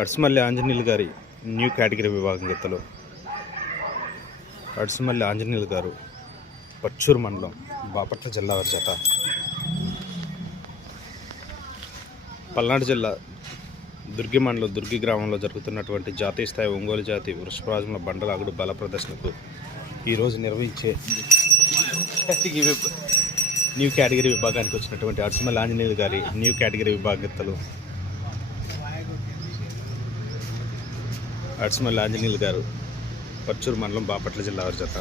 అడ్సుమల్లి ఆంజనేయులు గారి new category విభాగం గీతలు అడ్సుమల్లి ఆంజనేయులు గారు పచ్చూరు మండలం బాపట్ల జిల్లా వారి జత. పల్నాడు జిల్లా దుర్గి మండలం దుర్గి గ్రామంలో జరుగుతున్నటువంటి జాతీయ స్థాయి ఒంగోలు జాతి వృషభరాజుల బండలాగుడు బల ప్రదర్శనకు ఈరోజు నిర్వహించే న్యూ కేటగిరీ విభాగానికి వచ్చినటువంటి అడ్సుమల్లి ఆంజనేయులు గారి న్యూ కేటగిరీ విభాగతలు అడ్సుమల్లి ఆంజనేయులు గారు పచ్చూరు మండలం బాపట్ల జిల్లా వారి జత.